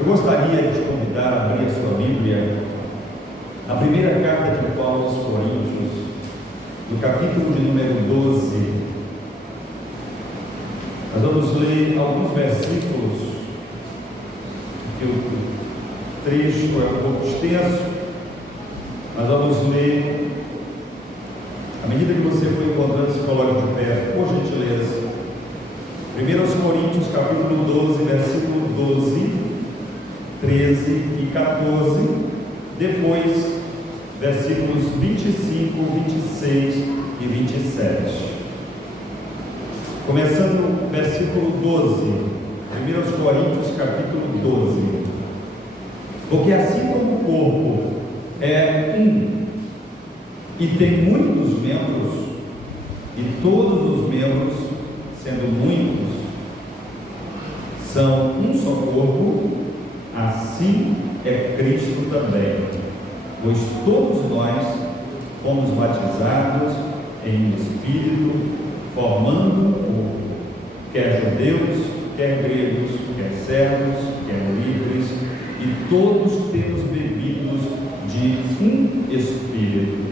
Eu gostaria de convidar a abrir a sua Bíblia na primeira carta de Paulo aos Coríntios, no capítulo de número 12. Nós vamos ler alguns versículos, que o trecho é um pouco extenso. Nós vamos ler, à medida que você for encontrando, se coloque de pé, por gentileza. 1 Coríntios, capítulo 12, versículo 12, 13 e 14, depois versículos 25, 26 e 27. Começando no versículo 12, 1 Coríntios, capítulo 12. Porque assim como o corpo é um e tem muitos membros, e todos os membros, sendo muitos, são um só corpo, assim é Cristo também, pois todos nós fomos batizados em um Espírito, formando um corpo, quer judeus, quer gregos, quer servos, quer livres, e todos temos bebidos de um Espírito,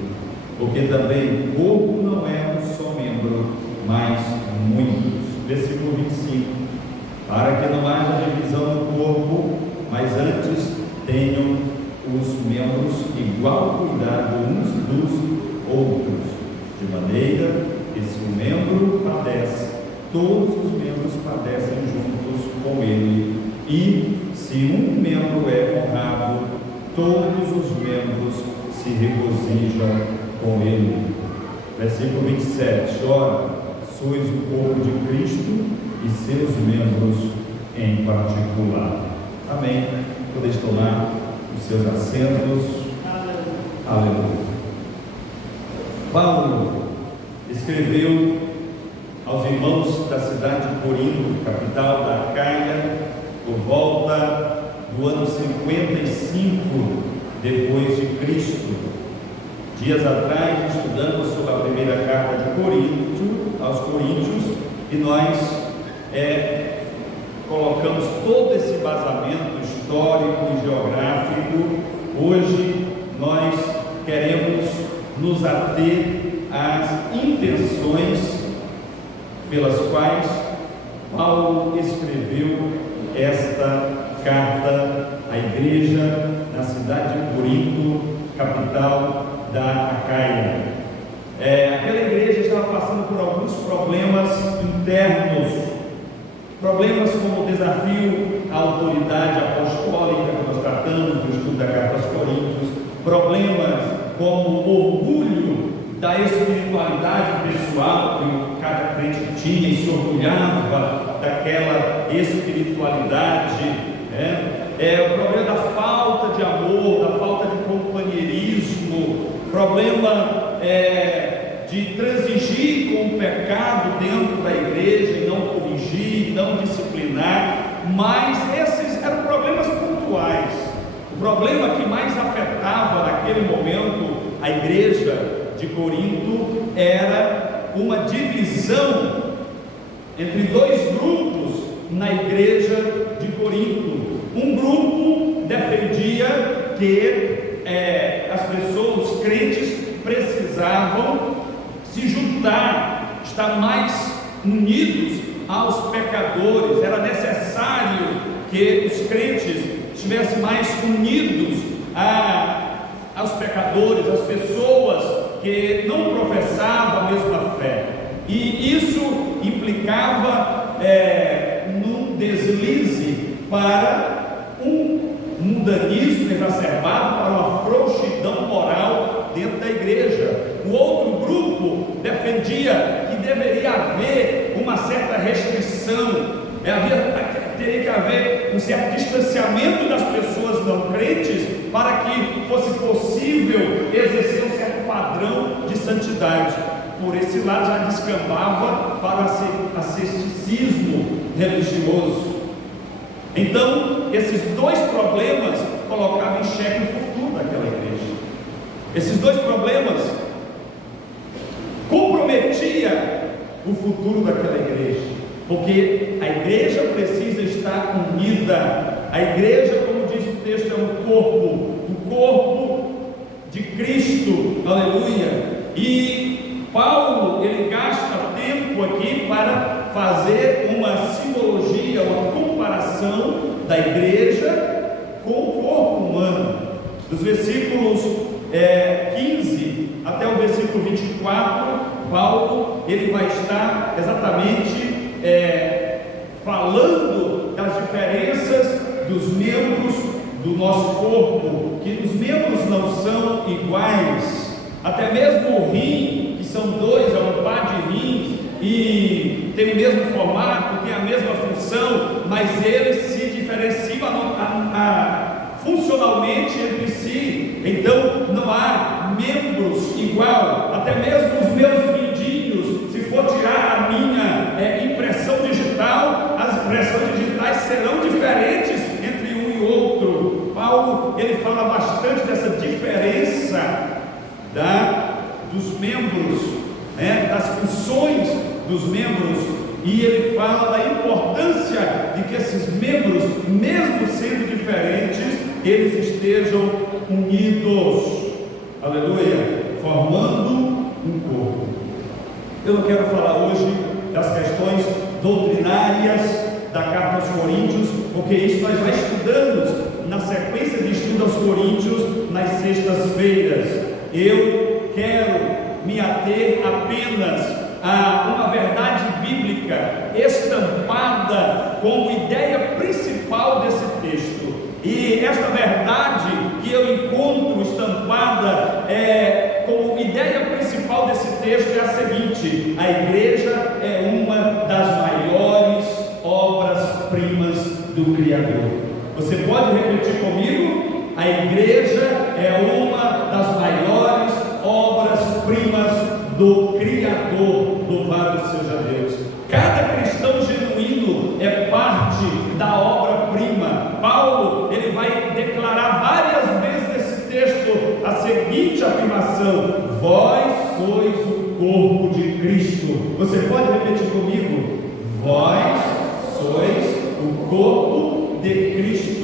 porque também o corpo não é um só membro, mas muitos. Versículo 25: para que não haja divisão no corpo, mas antes tenham os membros igual cuidado uns dos outros, de maneira que se um membro padece, todos os membros padecem juntos com ele, e se um membro é honrado, todos os membros se regozijam com ele. Versículo 27: ora, sois o corpo de Cristo e seus membros em particular. Amém. Podeis tomar os seus assentos. Aleluia. Paulo escreveu aos irmãos da cidade de Corinto, capital da Acaia, por volta do ano 55 depois de Cristo. Dias atrás estudamos sobre a primeira carta de Corinto aos Coríntios, e nós colocamos todo esse embasamento histórico e geográfico. Hoje nós queremos nos ater às intenções pelas quais Paulo escreveu esta carta à igreja na cidade de Corinto, capital da Acaia. Aquela igreja estava passando por alguns problemas internos, problemas como o desafio à autoridade apostólica que nós tratamos no estudo da carta aos Coríntios, problemas como o orgulho da espiritualidade pessoal que cada crente tinha e se orgulhava daquela espiritualidade, o problema da falta de amor, da falta de companheirismo, problema de transigir com o pecado dentro da igreja e não corrigir, não disciplinar. Mas esses eram problemas pontuais. O problema que mais afetava naquele momento a igreja de Corinto era uma divisão entre dois grupos na igreja de Corinto. Um grupo defendia que as pessoas, os crentes, precisavam se juntar, estar mais unidos aos pecadores. Era necessário que os crentes estivessem mais unidos aos pecadores, às pessoas que não professavam a mesma fé. E isso implicava num deslize para um mundanismo exacerbado, para uma frouxidão moral dentro da igreja. O outro grupo defendia que deveria haver uma certa restrição, teria que haver um certo distanciamento das pessoas não crentes para que fosse possível exercer um certo padrão de santidade. Por esse lado já descambava para o asceticismo religioso. Então, esses dois problemas colocavam em xeque o futuro daquela igreja. Esses dois problemas comprometiam o futuro daquela igreja. porque a igreja precisa estar unida. A igreja, como diz o texto, é o corpo de Cristo, aleluia. E Paulo, ele gasta tempo aqui para fazer uma simbologia, uma comparação da igreja com o corpo humano. Dos versículos 15 até o versículo 24, Paulo, ele vai estar exatamente falando das diferenças dos membros do nosso corpo, que os membros não são iguais. Até mesmo o rim, que são dois, é um par de rins, e tem o mesmo formato, tem a mesma função, mas eles se diferenciam funcionalmente entre si. Então não há membros igual. Até mesmo os meus vidinhos, se for tirar a minha impressão digital, as impressões digitais serão diferentes entre um e outro. Paulo, ele fala bastante dessa diferença dos membros, das funções dos membros, e ele fala da importância de que esses membros, mesmo sendo diferentes, eles estejam unidos, aleluia, formando um corpo. Eu não quero falar hoje das questões doutrinárias da carta aos Coríntios, porque isso nós já estudamos na sequência de estudo aos Coríntios nas sextas-feiras. Eu quero me ater apenas a uma verdade bíblica estampada como ideia principal desse texto. E esta verdade que eu encontro estampada como ideia principal desse texto é a seguinte: a igreja é uma das maiores obras-primas do Criador. Você pode repetir comigo? A igreja é uma das maiores obras-primas do Criador. Louvado seja Deus. Cada cristão genuíno é parte da obra-prima. Paulo, ele vai declarar várias vezes nesse texto a seguinte afirmação: vós sois o corpo de Cristo. Você pode repetir comigo? Vós sois o corpo de Cristo.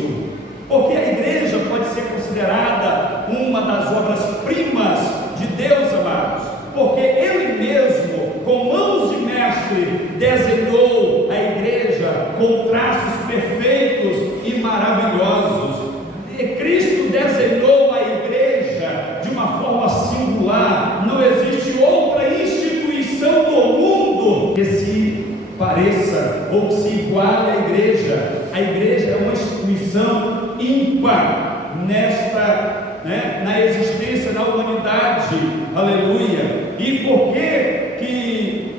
Porque a igreja pode ser considerada uma das obras-primas de Deus, amados, porque Ele mesmo, com mãos de mestre, desenhou a igreja com traços perfeitos e maravilhosos. E Cristo desenhou a igreja de uma forma singular. Não existe outra instituição no mundo que se pareça ou que se iguale à igreja. A igreja é uma instituição ímpar na existência da humanidade, aleluia. E por que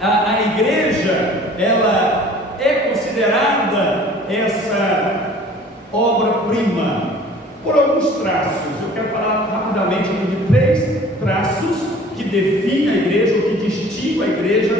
a igreja, ela é considerada essa obra-prima? Por alguns traços. Eu quero falar rapidamente aqui de 3 traços que definem a igreja, ou que distinguem a igreja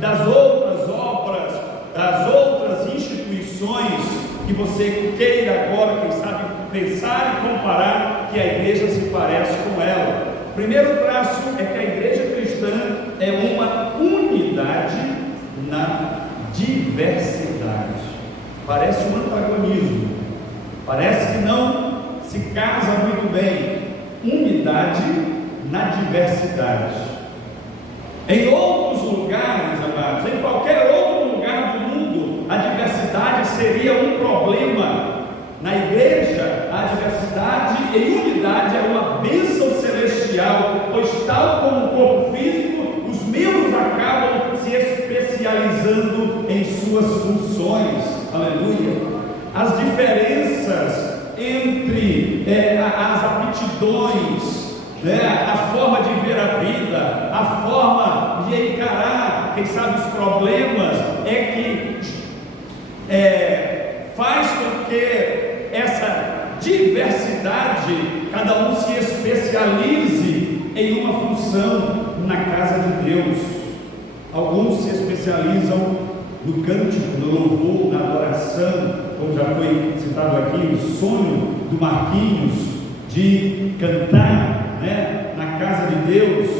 das outras obras, das outras instituições que você queira agora, quem sabe, pensar e comparar que a igreja se parece com ela. O primeiro traço é que a igreja cristã é uma unidade na diversidade. Parece um antagonismo, parece que não se casa muito bem. Unidade na diversidade. Em outros lugares, amados, em qualquer outro lugar do mundo, a diversidade seria um problema. Na igreja, a diversidade em unidade é uma bênção celestial, pois tal como o corpo físico, os membros acabam se especializando em suas funções. Aleluia! As diferenças entre as aptidões, a forma de ver a vida, a forma de encarar, quem sabe, os problemas, faz com que essa diversidade, cada um se especialize em uma função na casa de Deus. Alguns se especializam no cântico, no louvor, na adoração, como já foi citado aqui, o sonho do Marquinhos de cantar, na casa de Deus.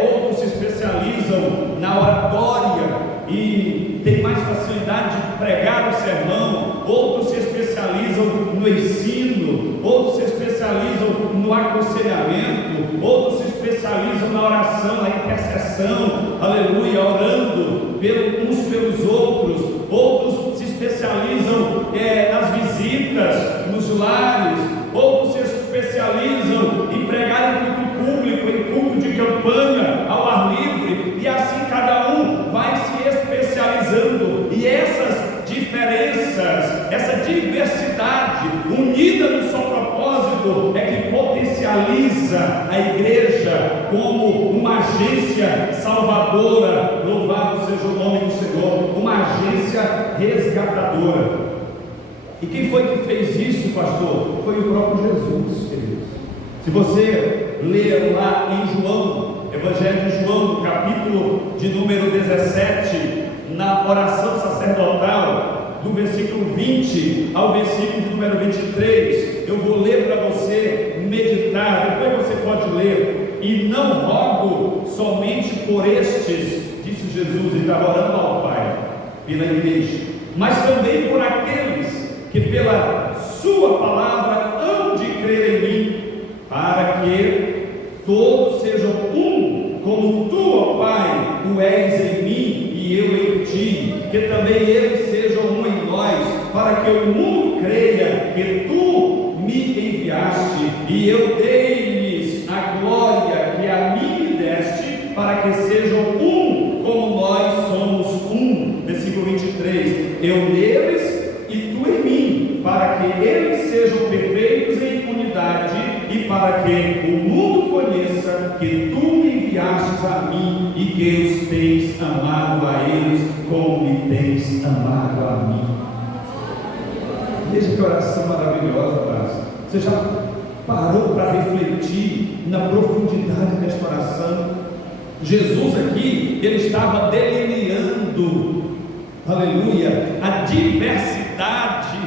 Outros se especializam na oratória e facilidade de pregar o sermão, outros se especializam no ensino, outros se especializam no aconselhamento, outros se especializam na oração, na intercessão, aleluia, orando uns pelos outros, outros se especializam nas visitas, nos lares, outros se especializam em pregar em culto público, em culto de campanha, ao ar livre, e assim cada um vai se especializando, e essas diferenças, essa diversidade unida no seu propósito é que potencializa a igreja como uma agência salvadora. Louvado seja o nome do Senhor, uma agência resgatadora. E quem foi que fez isso, pastor? Foi o próprio Jesus, queridos. Se você ler lá em João, Evangelho de João, no capítulo de número 17, na oração sacerdotal, do versículo 20 ao versículo de número 23, eu vou ler para você meditar, depois você pode ler. E não rogo somente por estes, disse Jesus, e estava orando ao Pai, pela igreja, mas também por aqueles que pela sua palavra hão de crer em mim, para que todos sejam um, como tu, ó Pai, o és em mim e eu em ti, que também eles sejam um em nós, para que o mundo creia que tu me enviaste, e eu dei-lhes a glória que a mim me deste, para que sejam um, como nós somos um. Versículo 23, eu neles e tu em mim, para que eles sejam perfeitos em unidade, e para que o mundo conheça que tu me enviastes a mim, e que os tens amado a eles, como me tens amado a mim. Veja que oração maravilhosa, Paz. Você já parou para refletir na profundidade desta oração? Jesus aqui, ele estava delineando, aleluia, a diversidade.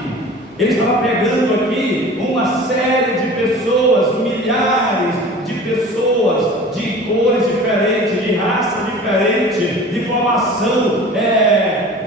Ele estava pegando aqui uma série de pessoas, milhares de pessoas, de cores diferentes, de raça diferente, de formação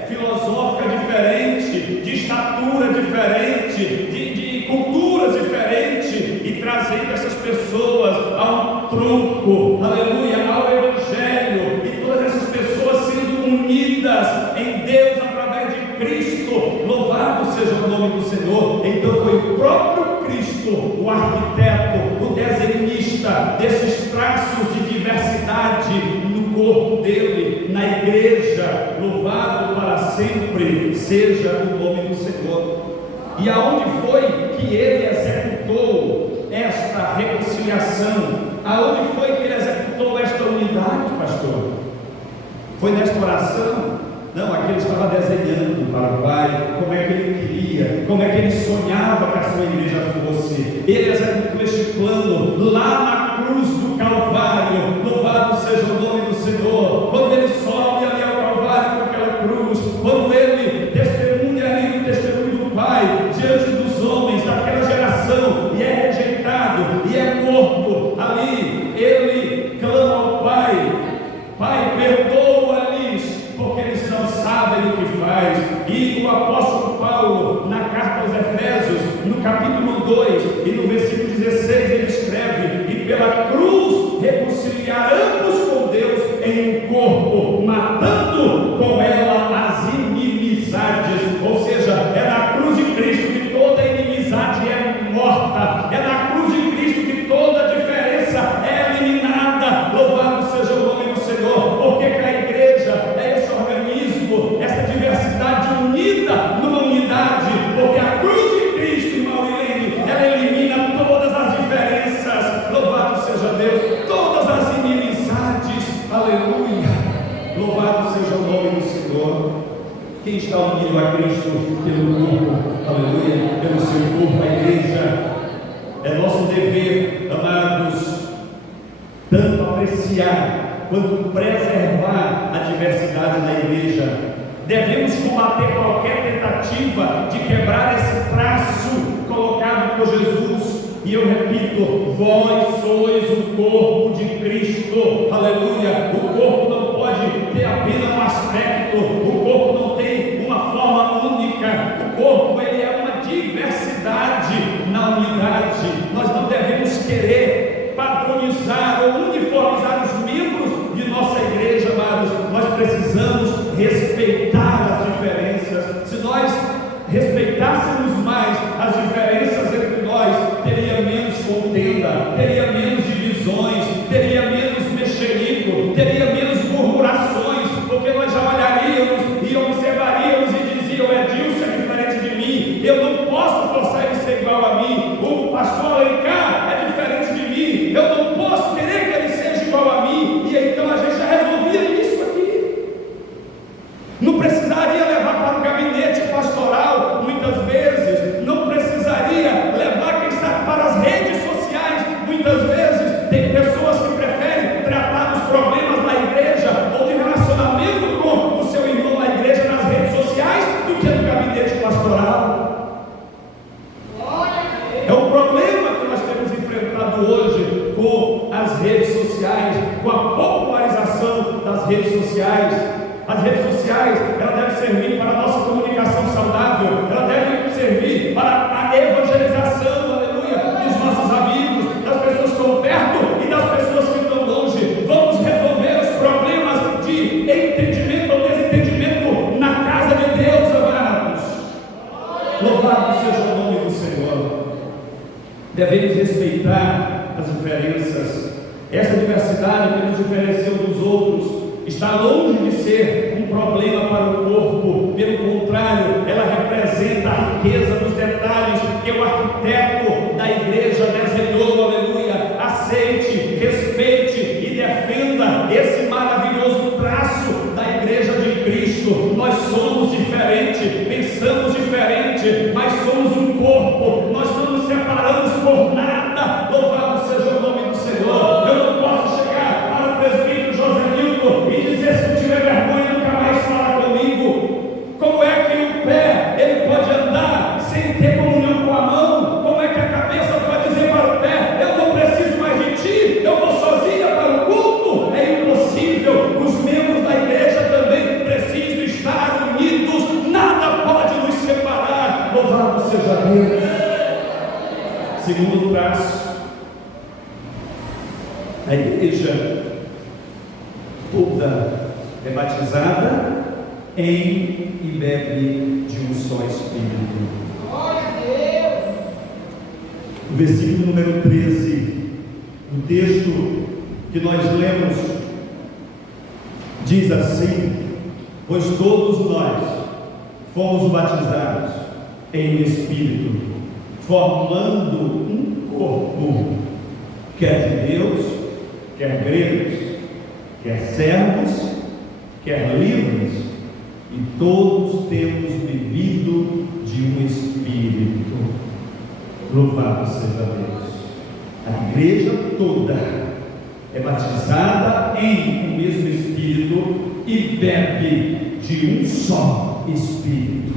filosófica diferente, de estatura diferente, de culturas diferentes, e trazendo essas pessoas ao tronco, aleluia, ao Evangelho, e todas essas pessoas sendo unidas em Deus através de Cristo. Louvado seja o nome do Senhor. Então foi o próprio Cristo, o arquiteto, o desenhista desses traços de diversidade no corpo dele, na igreja. Louvado para sempre seja o nome do Senhor. E aonde foi que ele executou esta reconciliação? Aonde foi que ele executou esta unidade, pastor? Foi nesta oração? Não, aqui ele estava desenhando para o Pai como é que ele queria, como é que ele sonhava que a sua igreja fosse. Ele executou este plano lá na cruz do Calvário. Louvado seja o nome do Senhor. Quando ele sobe ali ao Calvário com aquela cruz, quando ele testemunha ali o testemunho do Pai diante dos homens daquela geração, e é rejeitado e é morto ali, ele clama ao Pai: Pai, perdoa-lhes, porque eles não sabem o que faz. E o apóstolo Paulo, na carta aos Efésios, no capítulo 2 e no versículo 16, ele escreve: e pela cruz reconciliar ambos com Deus em um corpo, matando com ela as inimizades. Ou seja, é na cruz de Cristo que toda inimizade é morta, é na cruz de Cristo que toda diferença é eliminada. Louvado seja o nome do Senhor, porque que a igreja é esse organismo, essa diversidade unida numa unidade, porque a cruz de Cristo, irmão Helene, ela elimina todas as diferenças. Louvado seja Deus, todas as inimizades. Aleluia, louvado seja o nome do Senhor. Quem está unido a Cristo pelo corpo, aleluia, pelo seu corpo, a igreja. É nosso dever, amados, tanto apreciar quanto preservar a diversidade da igreja. Devemos combater qualquer tentativa de quebrar esse traço colocado por Jesus. E eu repito: vós sois o corpo de Cristo, aleluia. O corpo não pode ter apenas um aspecto, o corpo não tem um respeitássemos mais as diferenças entre nós, teria menos contenda, teria menos divisões, teria menos mexerico, teria menos murmurações, porque nós já olharíamos e observaríamos e diziam: Edilson é diferente de mim, eu não posso forçar ele a ser igual a mim, o pastor Alencar é diferente de mim, eu não posso querer que ele seja igual a mim. E então a gente já resolvia isso aqui, não precisaria levar para o gabinete pastoral muitas vezes, não precisaria levar, quem sabe, para as redes sociais muitas vezes. Tem pessoas que preferem tratar dos problemas da igreja ou de relacionamento com o seu irmão na igreja nas redes sociais do que no gabinete pastoral. É o problema que nós temos enfrentado hoje com as redes sociais, com a popularização das redes sociais. As redes sociais, ela deve servir para a nossa comunicação saudável, ela deve servir para a evangelização, aleluia, dos nossos amigos, das pessoas que estão perto e das pessoas que estão longe. Vamos resolver os problemas de entendimento ou desentendimento na casa de Deus, amados. Louvado seja o nome do Senhor. Devemos respeitar as diferenças. Essa diversidade que nos diferencia dos outros está longe de ser um problema para o corpo. Pelo contrário, ela representa a riqueza dos detalhes que o arquiteto da igreja desenhou, aleluia. Aceite, respeite e defenda esse maravilhoso traço da igreja de Cristo. Nós somos diferentes, pensamos diferente, mas somos um corpo. Nós não nos separamos por nada. Louvado seja o nome do Senhor. Eu não posso chegar para o presbítero Josenilton e dizer: se não tiver vergonha, nunca mais falar comigo. Como é que o pé ele pode andar sem ter comunhão com a mão? Como é que a cabeça pode dizer para o pé: eu não preciso mais de ti, eu vou sozinha para o culto? É impossível. Os membros da igreja também precisam estar unidos, nada pode nos separar. Louvado seja Deus. Segundo traço, a igreja toda é batizada em e bebe de um só Espírito. Glória a Deus! O versículo número 13, o texto que nós lemos, diz assim: pois todos nós fomos batizados em Espírito, formando um corpo, quer de Deus, quer gregos, quer servos, quer livres, e todos temos bebido de um Espírito. Louvado seja Deus. A igreja toda é batizada em o mesmo Espírito e bebe de um só Espírito.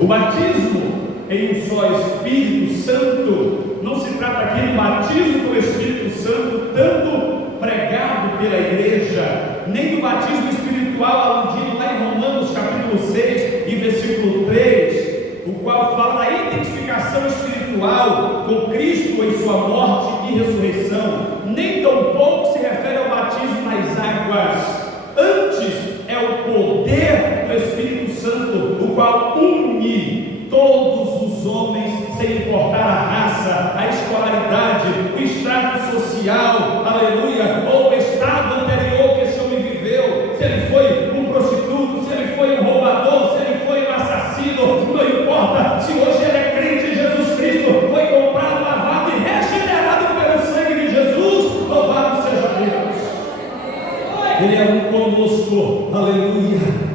O batismo em um só Espírito Santo não se trata aqui do batismo do Espírito Santo tanto pregado pela igreja, nem do batismo espiritual aludido lá em Romanos capítulo 6 e versículo 3, o qual fala da identificação espiritual com Cristo em sua morte e ressurreição. Nem tampouco se refere ao batismo nas águas. Antes é o poder do Espírito Santo, o qual une todos os homens, sem importar a raça, a escolaridade, o extrato social, aleluia, ou o estado anterior que esse homem viveu. Se ele foi um prostituto, se ele foi um roubador, se ele foi um assassino, não importa. Se hoje ele é crente em Jesus Cristo, foi comprado, lavado e regenerado pelo sangue de Jesus, louvado seja Deus. Ele é um conosco, aleluia.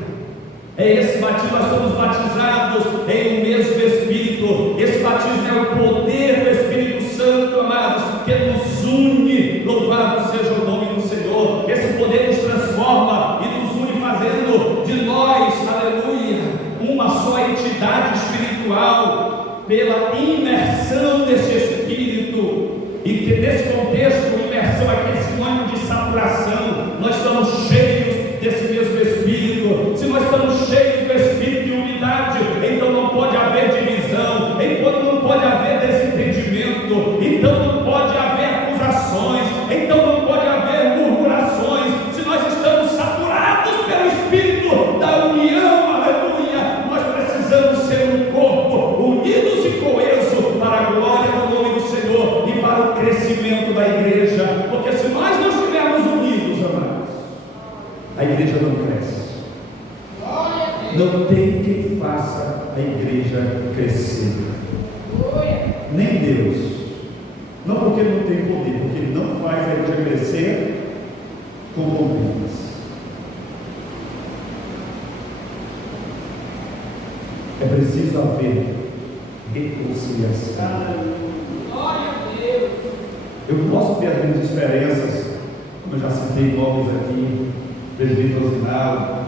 É esse batismo, nós somos batizados em um mesmo Espírito. Esse batismo é o poder do Espírito Santo, amados, que nos une. Louvado seja o nome do Senhor. Esse poder nos transforma e nos une, fazendo de nós, aleluia, uma só entidade espiritual, pela imersão desse Espírito. E que nesse contexto, imersão aqui é sinônimo de saturação. Nós estamos cheios desse mesmo Espírito. Se nós estamos cheios do Espírito de unidade, então não pode haver divisão, então não pode haver desentendimento, então não pode haver acusações, então não pode haver murmurações. Se nós estamos saturados pelo Espírito da união, aleluia, nós precisamos ser um corpo crescer. Nem Deus. Não porque Ele não tem poder, porque Ele não faz a igreja crescer com contendas. É preciso haver reconciliação. Glória a Deus. Eu posso ter as minhas diferenças, como eu já citei nomes aqui, presbítero Osinaldo.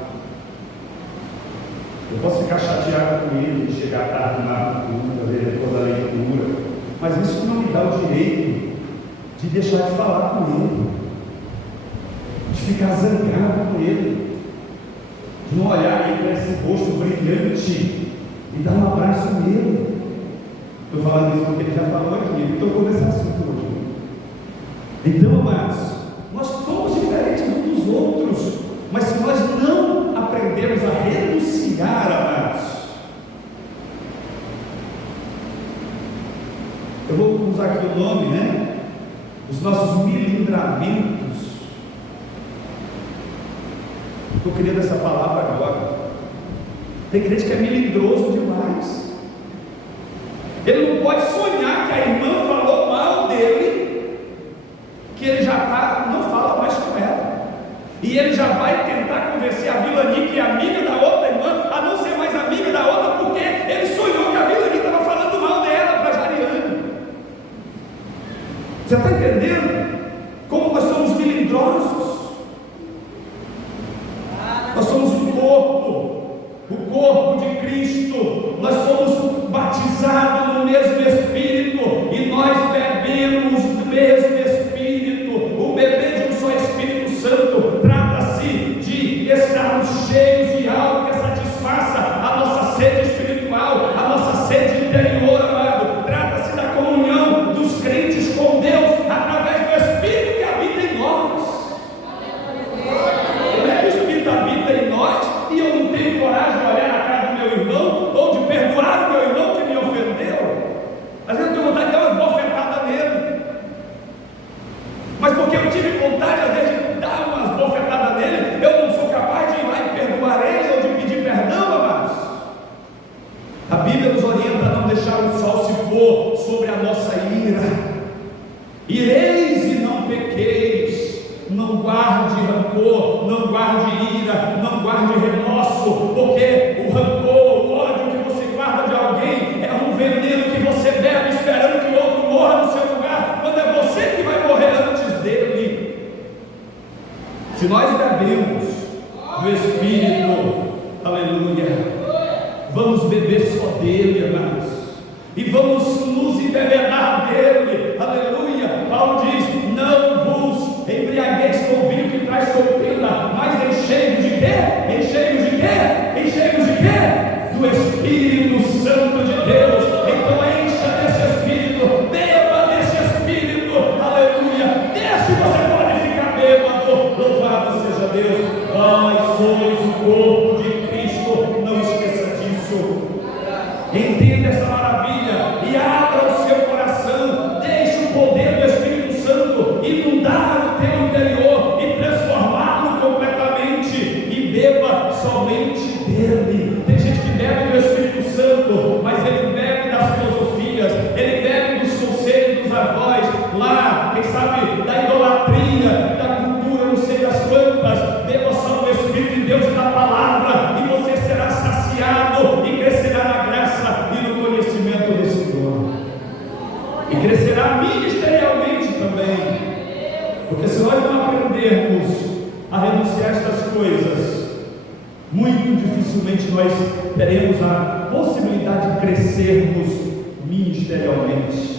Eu posso ficar chateado com ele, de chegar tarde na cultura, ver depois da leitura, mas isso não me dá o direito de deixar de falar com ele, de ficar zangado com ele, de não olhar aí para esse rosto brilhante e dar um abraço nele. Estou falando isso porque ele já falou aqui, ele tocou nesse assunto hoje. Então, amados, nós somos diferentes uns dos outros, mas se nós não aprendemos a renunciar, amados, eu vou usar aqui o nome, né? Os nossos milindramentos. Estou criando essa palavra agora. Tem crente que é melindroso demais. Ele não pode sonhar que a irmã falou mal dele, que ele já não fala mais com ela, e ele já vai tentar convencer a Vilani, que é amiga da outra irmã, a não ser mais amiga da outra, porque ele sonhou que a Vilani estava falando mal dela para Jariane. Você está entendendo como nós somos melindrosos? Nós somos um corpo, o corpo de Cristo. Nós somos batizados no mesmo Espírito e nós bebemos do mesmo Espírito. O beber de um só Espírito Santo trata-se de estarmos cheios de algo que satisfaça a nossa sede espiritual, a nossa sede interior, amado. Trata-se da comunhão dos crentes com Deus através do Espírito que habita em nós. Como é que o Espírito habita em nós e eu não tenho coragem de olhar na cara do meu irmão ou de perdoar o meu irmão que me ofendeu? Às vezes eu tenho vontade de dar uma bofetada nele, mas porque eu tive vontade às vezes de dar umas bofetadas nele, eu não sou capaz de ir lá e perdoar ele ou de pedir perdão, amados. A Bíblia nos orienta a não deixar o sol se pôr sobre a nossa ira. Ireis e não pequeis. Não guarde rancor, não guarde ira, não guarde remorso, porque o rancor, o ódio que você guarda de alguém é um veneno que você bebe esperando que o outro morra no seu lugar, quando é você que vai morrer antes dele. Se nós bebemos do Espírito, aleluia, vamos beber só dele, amados, e vamos nos embebedar dele, aleluia. Paulo diz: não vos embriagueis com o vinho que traz contenda, mas enchei-vos de quê? Enchei-vos de quê? Enchei-vos de quê? Do Espírito Santo de Deus. Então encha desse Espírito, beba desse Espírito, aleluia. Deixe, você pode ficar bêbado, louvado seja Deus. Vós sois o corpo de Cristo, não esqueça disso. Entenda essa maravilha e abra o seu coração, deixe o poder do Espírito Santo inundar o teu interior e transformá-lo completamente, e beba somente dele. Tem gente que bebe do Espírito Santo, mas ele bebe das filosofias, ele bebe dos conselhos dos avós, lá, quem sabe, da idolatria, da cultura, não sei das quantas. Beba só do Espírito de Deus e da palavra, e você será saciado e crescerá na graça e no conhecimento do Senhor, e crescerá ministerialmente também. Porque se nós não aprendermos a renunciar a estas coisas, muito dificilmente nós teremos a possibilidade de crescermos ministerialmente.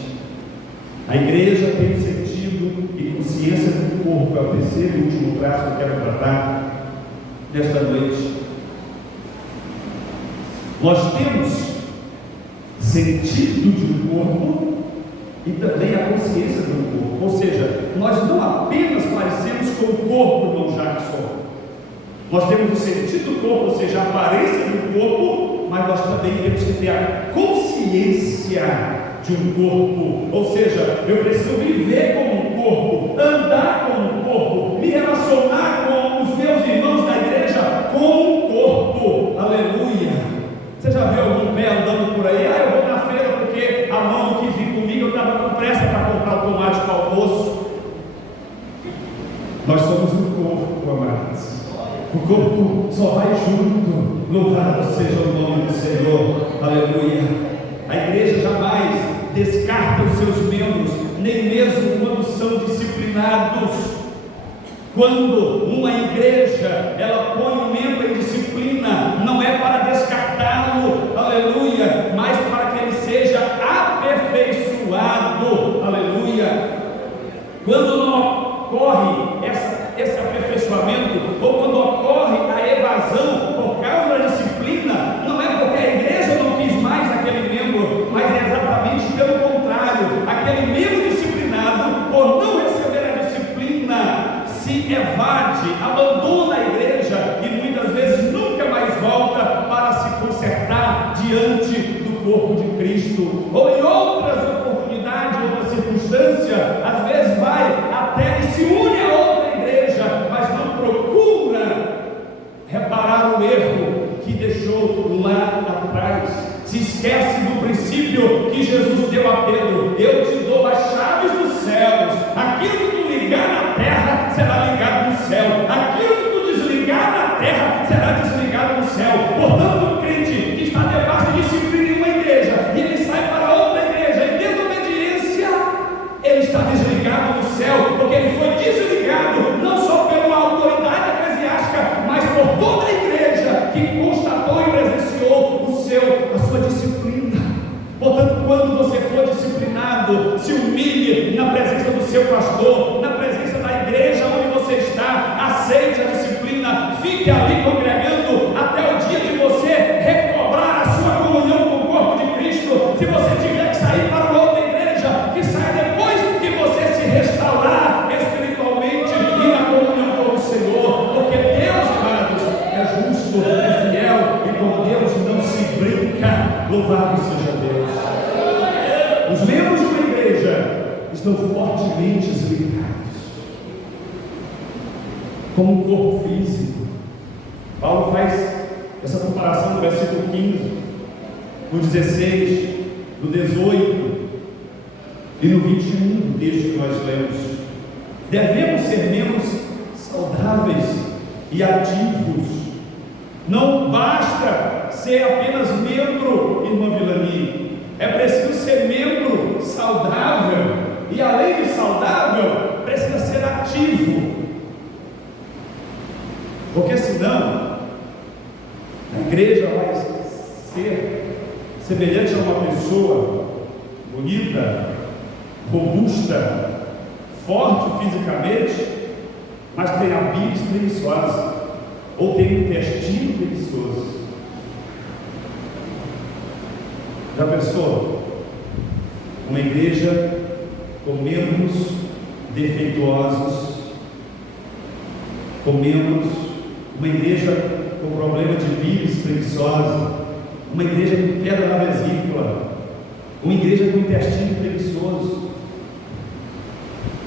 A igreja tem sentido e consciência do corpo. É o terceiro e último traço que eu quero tratar nesta noite. Nós temos sentido de um corpo e também a consciência do corpo. Ou seja, nós não apenas parecemos com o corpo, irmão Jackson. Nós temos o sentido do corpo, ou seja, a aparência do corpo, mas nós também temos que ter a consciência de um corpo. Ou seja, eu preciso viver como um corpo, andar como um corpo, me relacionar com os meus irmãos da igreja como um corpo. Aleluia! Você já viu algum pé andando por aí? ao poço. Nós somos um corpo, amados. O corpo só vai junto. Louvado seja o nome do Senhor. Aleluia. A igreja jamais descarta os seus membros, nem mesmo quando são disciplinados. Quando uma igreja ela põe um membro em disciplina, não é para descartá-lo, aleluia, mas para que ele seja aperfeiçoado, aleluia. Quando não ocorre esse aperfeiçoamento, ou quando ocorre a evasão por causa da disciplina, não é porque a igreja não quis mais aquele membro, mas é exatamente pelo contrário. Aquele membro disciplinado, por não receber a disciplina, se evade, abandona a igreja e muitas vezes nunca mais volta para se consertar diante do corpo de Cristo, ou em outras oportunidades, outra circunstância, às vezes vai até e se une a outra igreja, mas não procura reparar o erro que deixou lá atrás. Se esquece do princípio que Jesus deu a Pedro: eu te dou as chaves dos céus, aquilo que tu ligar na terra será ligado no céu, aquilo que tu desligar na terra será desligado no céu. Portanto, o crente que está debaixo de disciplina em uma igreja e ele sai para outra igreja em desobediência, ele está desligado no céu, porque ele foi desligado não só pela autoridade eclesiástica, mas por toda a igreja que constatou e presenciou a sua disciplina. Portanto, quando você for disciplinado, se humilhe na presença do seu pastor, na presença da igreja onde você está, aceite a disciplina, fique ali congregando até o dia de você recobrar a sua comunhão com o corpo de Cristo. Se você tiver que sair para outra igreja, que saia depois que você se restaurar espiritualmente e na comunhão com o Senhor, porque Deus, amados, é justo, é fiel, e com Deus não se brinca. Louvado seja Deus. Os membros de uma igreja estão fortemente ligados, como um corpo físico. Paulo faz essa comparação no versículo 15, no 16, no 18 e no 21 do texto que nós lemos. Devemos ser membros saudáveis e ativos. Não basta ser apenas membro, irmã Vilani. É preciso ser membro saudável. E além de saudável, precisa ser ativo. Porque senão, a igreja vai ser semelhante a uma pessoa bonita, robusta, forte fisicamente, mas tem a bíblia preguiçosa, ou tem um intestino preguiçoso. Já pensou? Uma igreja com membros defeituosos, com membros, uma igreja com problema de bíblia preguiçosa, uma igreja com pedra na vesícula, uma igreja com intestino preguiçoso.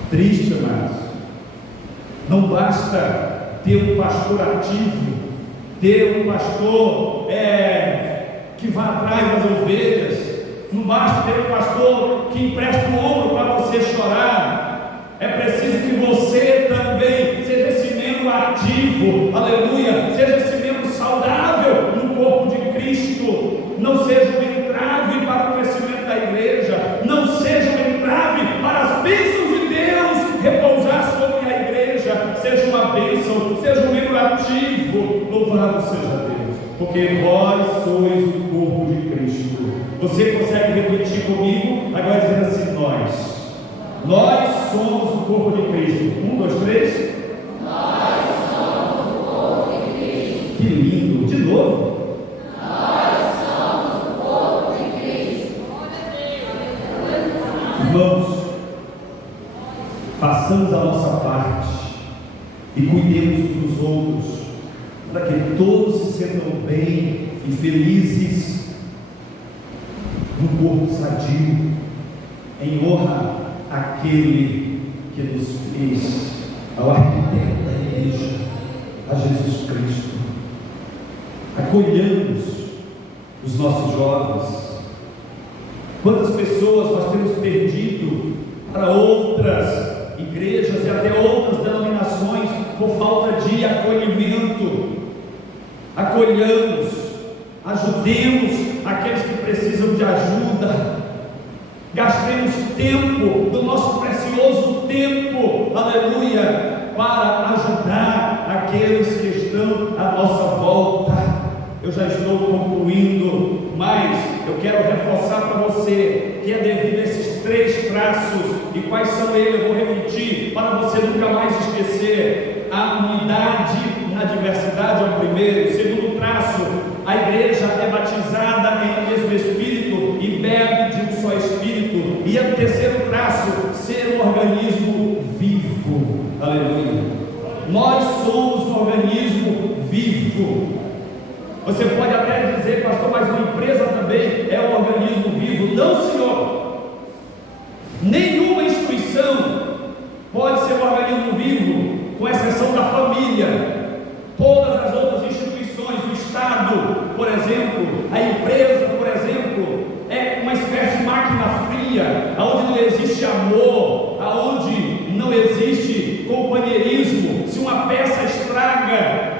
Triste, amados. Não basta ter um pastor ativo, ter um pastor que vá atrás das ovelhas, não basta ter um pastor que empresta o ombro para você chorar. É preciso que você também seja esse membro ativo, aleluia, seja esse membro saudável no corpo de Cristo. Não seja um entrave para o crescimento da igreja, não seja um entrave para as bênçãos de Deus repousar sobre a igreja. Seja uma bênção, seja um membro ativo. Louvado seja Deus, porque vós sois o corpo de Cristo. Você consegue repetir comigo? Agora dizendo assim: nós somos o corpo de Cristo. 1, 2, 3. Nós somos o corpo de Cristo. Que lindo! De novo. Nós somos o corpo de Cristo. Irmãos, façamos a nossa parte e cuidemos dos outros, para que todos se sentam bem e felizes no corpo sadio, em honra àquele que nos fez, ao arquiteto da igreja, a Jesus Cristo. Acolhamos os nossos jovens. Quantas pessoas nós temos perdido para outras igrejas e até outras denominações por falta de acolhimento. Acolhamos, ajudemos aqueles que precisam de ajuda, gastemos tempo, do nosso precioso tempo, aleluia, para ajudar aqueles que estão à nossa volta. Eu já estou concluindo, mas eu quero reforçar para você que é devido a esses 3 traços. E quais são eles? Eu vou repetir para você nunca mais esquecer. A unidade na diversidade é o primeiro. O segundo traço, a igreja é batizada em um mesmo Espírito e bebe de um só Espírito. E o terceiro traço, ser um organismo vivo. Aleluia. Nós somos um organismo vivo. Você pode até dizer, pastor, mas uma empresa também é um organismo vivo. Não, senhor. Nenhuma instituição pode ser um organismo vivo, com exceção da família. Todas as outras instituições, o Estado, por exemplo, a empresa, por exemplo, é uma espécie de máquina fria, onde não existe amor, onde não existe companheirismo. Se uma peça estraga,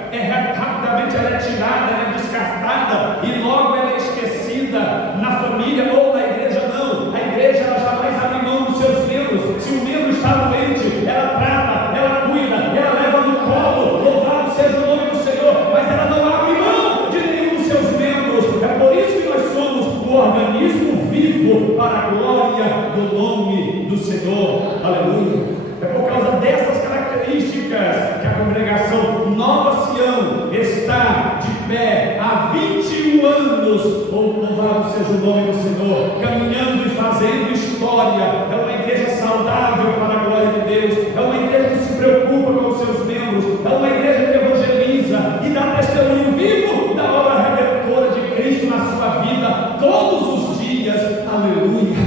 rapidamente ela é tirada, ela é descartada e logo ela é esquecida. Na família ou na igreja não. A igreja ela jamais abre mão dos seus membros. Se o membro está doente, ela trata, ela cuida, ela leva no colo. Louvado seja o nome do Senhor, mas ela não abre mão de nenhum dos seus membros. É por isso que nós somos um organismo vivo para a glória do nome do Senhor. Aleluia. É por causa dessas características que a congregação Nova Sião está de pé há 21 anos, louvado seja o nome do Senhor, caminhando e fazendo história. É uma igreja saudável para a glória de Deus, é uma igreja que se preocupa com os seus membros, é uma igreja que evangeliza e dá testemunho vivo da obra redentora de Cristo na sua vida, todos os dias. Aleluia.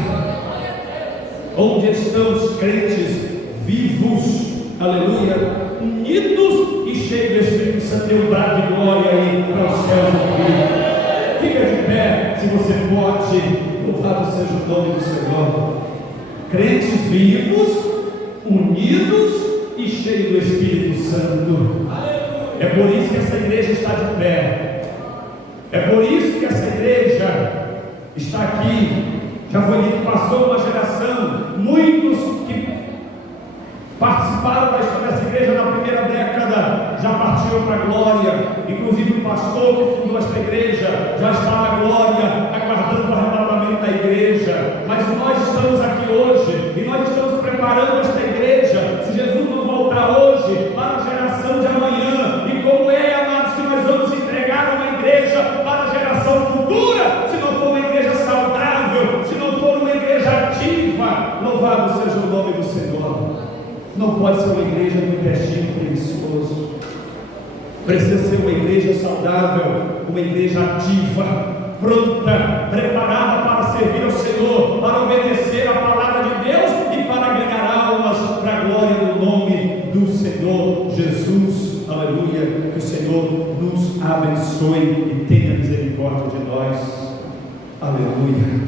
Onde estão os crentes vivos, aleluia, unidos e cheios do Espírito Santo, dê um brado de glória aí para os céus aqui. Fica de pé, se você pode. Louvado seja o nome do Senhor. Crentes vivos, unidos e cheios do Espírito Santo. É por isso que essa igreja está de pé. É por isso que essa igreja está aqui. Já foi dito, passou uma geração, muitos que participaram da história dessa igreja na primeira década já partiram para a glória. Inclusive o pastor que fundou esta igreja já está na glória, aguardando o arrebatamento da igreja. Mas nós estamos aqui hoje e nós estamos preparando esta igreja. Se Jesus não voltar hoje, para a geração de amanhã. E como é, amados, que nós vamos entregar uma igreja para a geração futura, se não for uma igreja saudável, se não for uma igreja ativa. Louvado seja o nome do Senhor. Não pode ser uma igreja do intestino preguiçoso. Precisa ser uma igreja saudável, uma igreja ativa, pronta, preparada para servir ao Senhor, para obedecer a palavra de Deus e para ganhar almas para a glória do nome do Senhor Jesus. Aleluia. Que o Senhor nos abençoe e tenha misericórdia de nós. Aleluia.